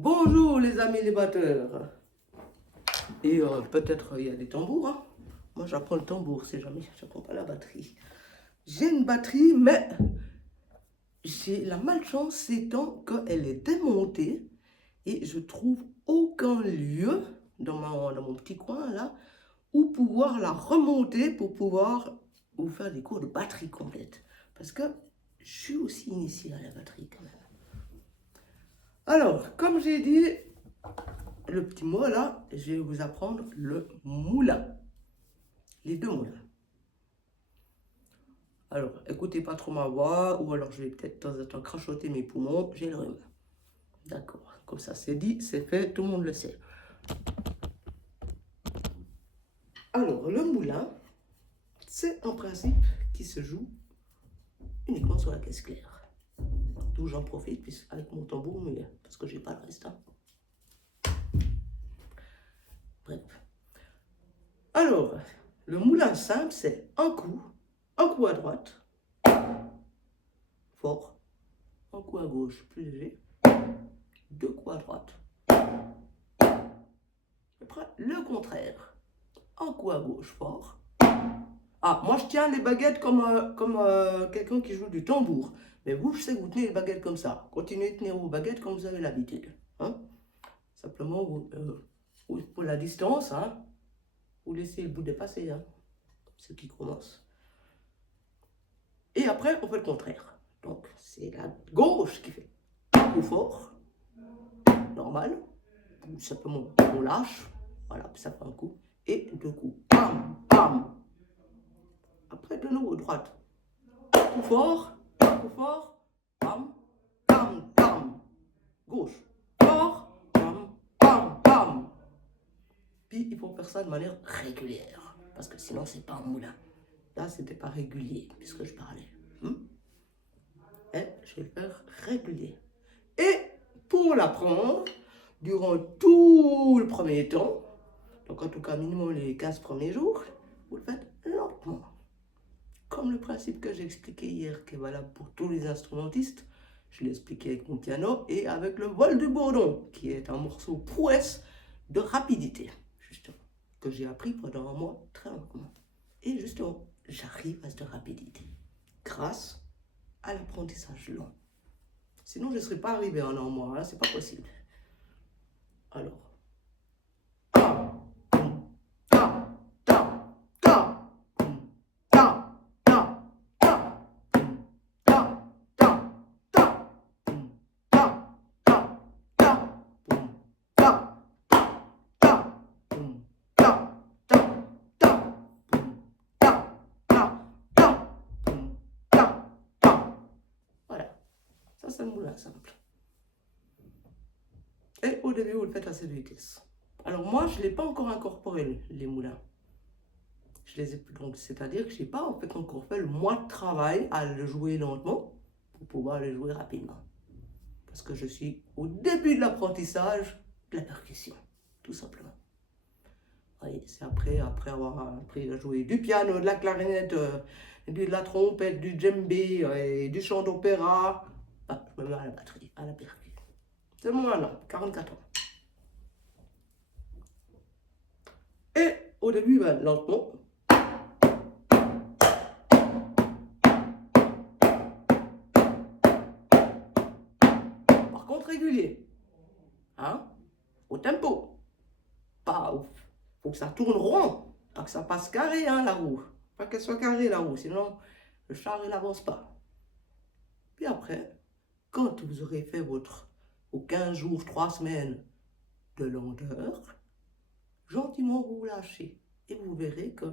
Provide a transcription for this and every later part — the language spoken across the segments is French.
Bonjour les amis les batteurs. Et peut-être il y a des tambours. Hein. Moi j'apprends le tambour si jamais, je n'apprends pas la batterie. J'ai une batterie, mais j'ai la malchance ces temps qu'elle est démontée et je trouve aucun lieu dans mon petit coin là où pouvoir la remonter pour pouvoir vous faire des cours de batterie complète. Parce que je suis aussi initiée à la batterie quand même. Alors, comme j'ai dit, le petit mot là, je vais vous apprendre le moulin. Les deux moulins. Alors, écoutez pas trop ma voix, ou alors je vais peut-être de temps en temps crachoter mes poumons, j'ai le rhume. D'accord, comme ça c'est dit, c'est fait, tout le monde le sait. Alors, le moulin, c'est un principe qui se joue uniquement sur la caisse claire. D'où j'en profite, avec mon tambour, mais parce que j'ai pas le reste. Hein. Bref. Alors, le moulin simple, c'est un coup à droite, fort, un coup à gauche, plus léger, deux coups à droite. Après, le contraire, un coup à gauche, fort. Ah, moi je tiens les baguettes comme quelqu'un qui joue du tambour. Mais vous, je sais que vous tenez les baguettes comme ça. Continuez de tenir vos baguettes comme vous avez l'habitude. Hein? Simplement, pour la distance, hein, vous laissez le bout dépasser. Hein, ce qui commence. Et après, on fait le contraire. Donc, c'est la gauche qui fait un coup fort, normal. Ou simplement, on lâche. Voilà, puis ça fait un coup. Et deux coups. Bam, bam. Après, de nouveau, droite. Coup fort, bam, bam, bam. Gauche, fort, bam, bam, bam. Puis, il faut faire ça de manière régulière. Parce que sinon, c'est pas un moulin. Là, c'était pas régulier, puisque je parlais. Et je vais le faire régulier. Et pour l'apprendre, durant tout le premier temps, donc en tout cas minimum les 15 premiers jours, vous le faites lentement. Comme le principe que j'ai expliqué hier, qui est valable pour tous les instrumentistes, je l'ai expliqué avec mon piano et avec le vol du bourdon, qui est un morceau prouesse de rapidité, justement, que j'ai appris pendant un mois très lentement. Et justement, j'arrive à cette rapidité grâce à l'apprentissage lent. Sinon, je ne serais pas arrivé en un mois, là, c'est pas possible. Alors, voilà, ça c'est le moulin simple. Et au début, vous le faites à cette vitesse. Alors moi, je ne l'ai pas encore incorporé, les moulins. Donc, c'est-à-dire que je n'ai pas en fait encore fait le mois de travail à le jouer lentement pour pouvoir le jouer rapidement. Parce que je suis au début de l'apprentissage de la percussion, tout simplement. Oui, c'est après avoir appris à jouer du piano, de la clarinette, de la trompette, du djembé et du chant d'opéra. Ah, je me mets à la batterie, à la percussion. C'est moi là, 44 ans. Et au début, ben, lentement. Par contre, régulier. Hein? Au tempo. Pas ouf. Faut que ça tourne rond. Pas que ça passe carré, hein, la roue. Pas qu'elle soit carrée, la roue. Sinon, le char, il n'avance pas. Puis après, quand vous aurez fait vos 15 jours, 3 semaines de lenteur, gentiment vous lâchez. Et vous verrez que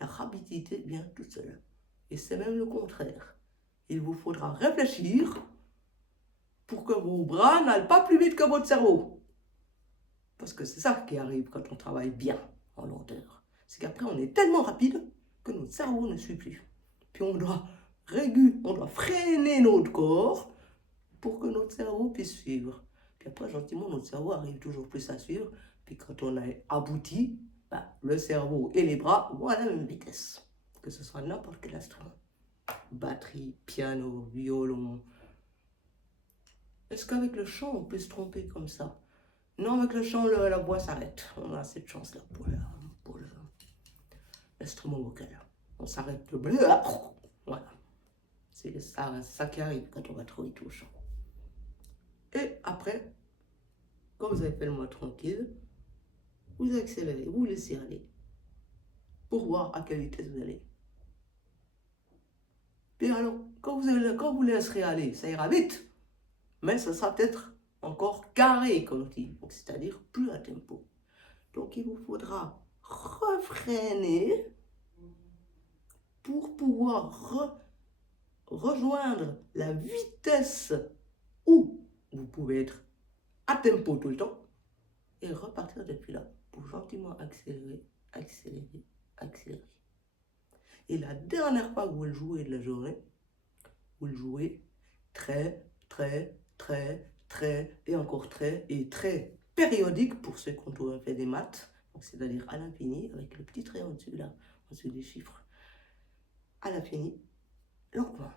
la rapidité vient toute seule. Et c'est même le contraire. Il vous faudra réfléchir pour que vos bras n'aillent pas plus vite que votre cerveau. Parce que c'est ça qui arrive quand on travaille bien en lenteur. C'est qu'après, on est tellement rapide que notre cerveau ne suit plus. Puis on doit freiner notre corps pour que notre cerveau puisse suivre. Puis après, gentiment, notre cerveau arrive toujours plus à suivre. Puis quand on est abouti, le cerveau et les bras vont à la même vitesse. Que ce soit n'importe quel instrument. Batterie, piano, violon. Est-ce qu'avec le chant, on peut se tromper comme ça? Non, avec le chant, la voix s'arrête. On a cette chance-là pour l'instrument vocal. On s'arrête. Voilà. C'est ça qui arrive quand on va trop vite au chant. Et après, quand vous avez fait le mode tranquille, vous accélérez, vous laissez aller pour voir à quelle vitesse vous allez. Puis alors, quand vous laisserez aller, ça ira vite, mais ça sera peut-être encore carré, comme on dit, c'est-à-dire plus à tempo. Donc il vous faudra refréner pour pouvoir rejoindre la vitesse où vous pouvez être à tempo tout le temps et repartir depuis là pour gentiment accélérer, accélérer, accélérer. Et la dernière fois que vous le jouez de la journée, vous le jouez très, très, très, très et encore très et très périodique pour ceux qui ont fait des maths, c'est-à-dire à l'infini avec le petit trait en dessus là, en dessus des chiffres, à l'infini, lentement.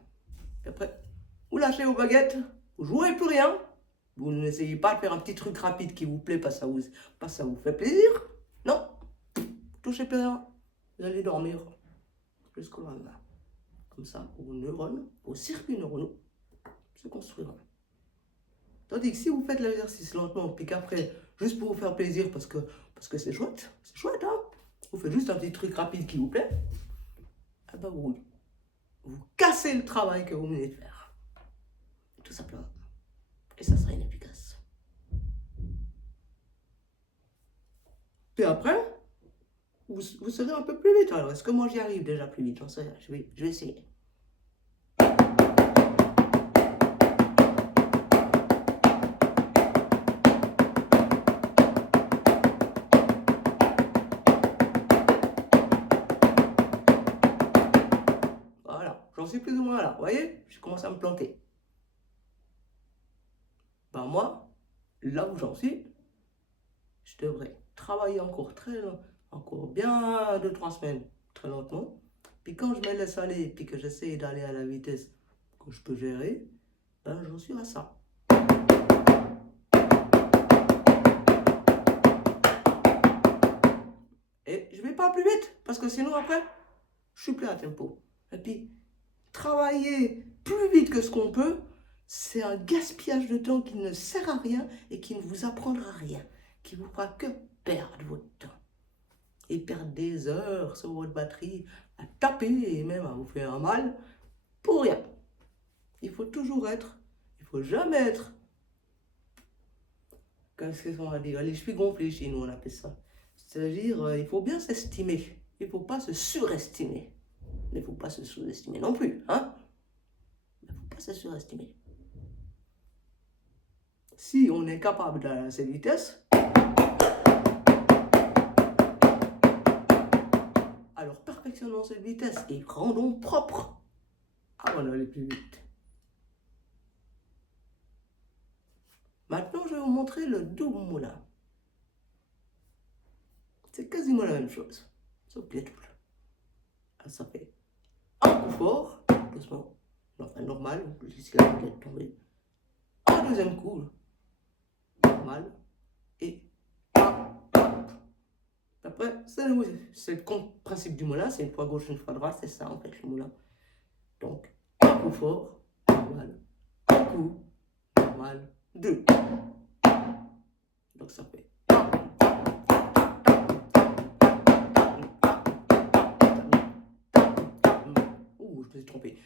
Et après, vous lâchez vos baguettes, vous jouez plus rien, vous n'essayez pas de faire un petit truc rapide qui vous plaît parce que ça vous fait plaisir, non, touchez plus rien, vous allez dormir jusqu'au lendemain. Comme ça, vos neurones, vos circuits neuronaux se construiront. Tandis que si vous faites l'exercice lentement, puis qu'après, juste pour vous faire plaisir, parce que c'est chouette, hein, vous faites juste un petit truc rapide qui vous plaît, eh ben vous cassez le travail que vous venez de faire. Tout simplement. Et ça sera inefficace. Puis après, vous serez un peu plus vite. Alors, est-ce que moi j'y arrive déjà plus vite? J'en sais rien. Je vais essayer. Voilà, j'en suis plus ou moins là. Vous voyez, je commence à me planter. Ben moi, là où j'en suis, je devrais travailler encore encore bien 2-3 semaines, très lentement. Puis quand je me laisse aller, puis que j'essaie d'aller à la vitesse que je peux gérer, ben j'en suis à ça. Et je vais pas plus vite, parce que sinon après, je suis plus à tempo. Et puis, travailler plus vite que ce qu'on peut, c'est un gaspillage de temps qui ne sert à rien et qui ne vous apprendra rien, qui vous fera que perdre votre temps. Et perdre des heures sur votre batterie à taper et même à vous faire mal pour rien. Il faut toujours être, il faut jamais être, qu'est-ce qu'on va dire, les chevilles gonflées chez nous on appelle ça. C'est-à-dire, il faut bien s'estimer, il ne faut pas se surestimer. Il ne faut pas se sous-estimer non plus, hein. Il ne faut pas se surestimer. Si on est capable d'aller à cette vitesse, alors perfectionnons cette vitesse et rendons propre avant d'aller plus vite. Maintenant, je vais vous montrer le double moulin. C'est quasiment la même chose, sauf qu'il est double. Alors, ça fait un coup fort, doucement, enfin normal, jusqu'à la baguette tombée. Un deuxième coup, normal, et après, c'est le principe du moulin, c'est une fois gauche, une fois droite, c'est ça en fait le moulin. Donc, un coup fort, normal, un coup, normal, deux. Donc ça fait. Ouh, je me suis trompé.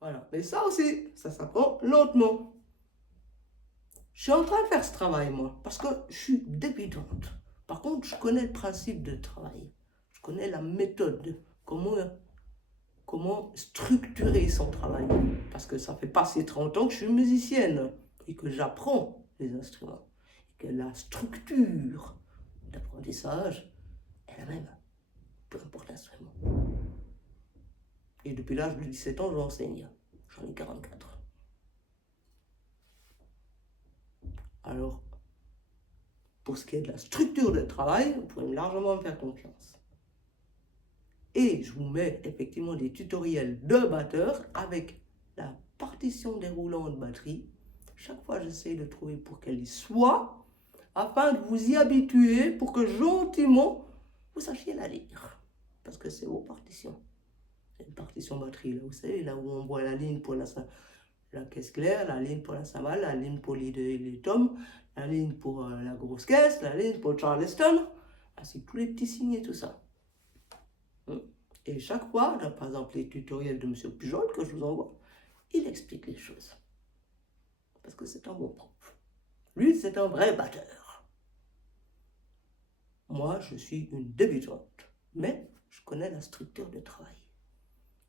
Voilà, mais ça aussi, ça s'apprend lentement. Je suis en train de faire ce travail, moi, parce que je suis débutante. Par contre, je connais le principe de travail. Je connais la méthode de comment structurer son travail. Parce que ça fait pas si 30 ans que je suis musicienne et que j'apprends les instruments. Et que la structure d'apprentissage est la même, peu importe l'instrument. Et depuis l'âge de 17 ans, j'enseigne. J'en ai 44. Alors, pour ce qui est de la structure de travail, vous pouvez largement me faire confiance. Et je vous mets effectivement des tutoriels de batteur avec la partition déroulante de batterie. Chaque fois, j'essaie de trouver pour qu'elle y soit, afin de vous y habituer pour que gentiment, vous sachiez la lire. Parce que c'est vos partitions. C'est une partition batterie, là, vous savez, là où on voit la ligne pour la caisse claire, la ligne pour la cymbale, la ligne pour les tomes, la ligne pour la grosse caisse, la ligne pour Charleston, ainsi que tous les petits signes et tout ça. Et chaque fois, dans, par exemple, les tutoriels de M. Pujol que je vous envoie, il explique les choses. Parce que c'est un bon prof. Lui, c'est un vrai batteur. Moi, je suis une débutante, mais je connais la structure de travail.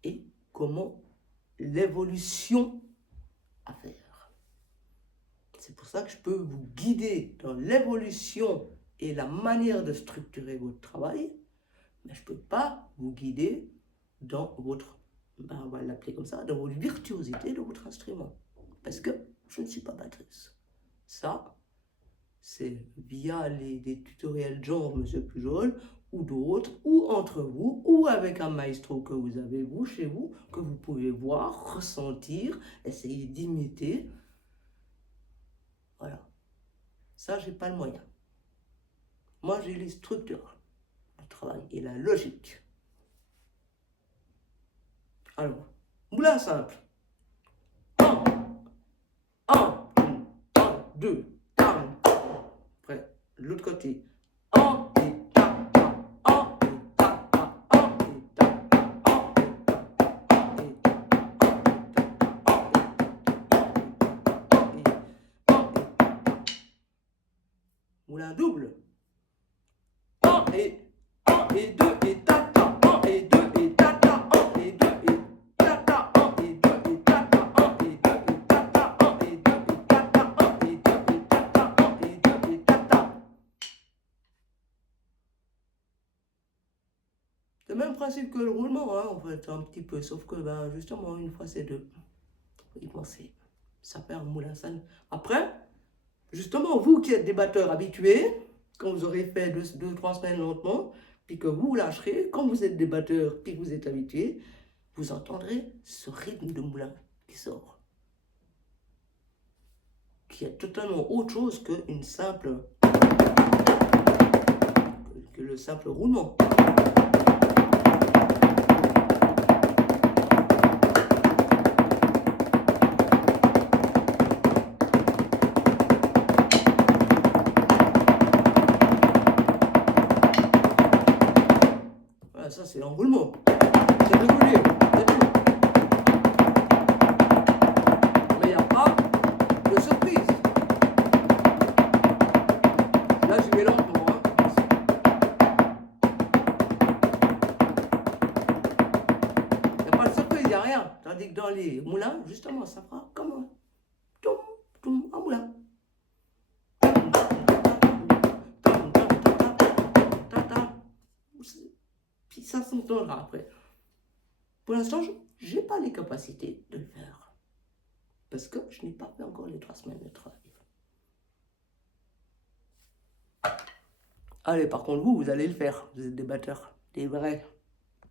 Et comment l'évolution à faire. C'est pour ça que je peux vous guider dans l'évolution et la manière de structurer votre travail, mais je ne peux pas vous guider dans votre, on va l'appeler comme ça, dans votre virtuosité de votre instrument. Parce que je ne suis pas batteuse. Ça, c'est via des tutoriels genre M. Pujol ou d'autres, ou entre vous, ou avec un maestro que vous avez, vous, chez vous, que vous pouvez voir, ressentir, essayer d'imiter. Voilà. Ça, j'ai pas le moyen. Moi, j'ai les structures du travail et la logique. Alors, moulin simple. 1, 1, 2, 1. Après, l'autre côté. 1 et ta, ta, 1 et ta, ta, 1 et ta, ta, 1 et ta, 1 et ta, 1 et ta. Moulin double. 1 et 2 et ta, ta, 1 et 2 et ta, ta, 1 et 2 et ta, ta, 1 et 2 et ta, ta, 1 et 2 et ta, ta, 1 et 2 et ta, ta, 1 et 2 et ta, ta, 1 et 2 et ta, ta. C'est le même principe que le roulement, hein, en fait, un petit peu, sauf que, ben, justement, une fois c'est deux. Faut y penser. Ça fait un moulin simple. Après, justement, vous qui êtes des batteurs habitués, quand vous aurez fait 2-3 semaines lentement, puis que vous lâcherez, quand vous êtes des batteurs, puis que vous êtes habitués, vous entendrez ce rythme de moulin qui sort. Qui est totalement autre chose que le simple roulement. Voilà, ça c'est l'enroulement. C'est régulier, c'est tout. Mais il n'y a pas de surprise. Là, j'y vais lentement. Il n'y a pas de surprise, il n'y a rien. Tandis que dans les moulins, justement, ça fera comme un toum, toum, un moulin. Puis ça s'entendra après. Pour l'instant, je n'ai pas les capacités de le faire. Parce que je n'ai pas fait encore les 3 semaines de travail. Allez, par contre, vous allez le faire. Vous êtes des batteurs, des vrais.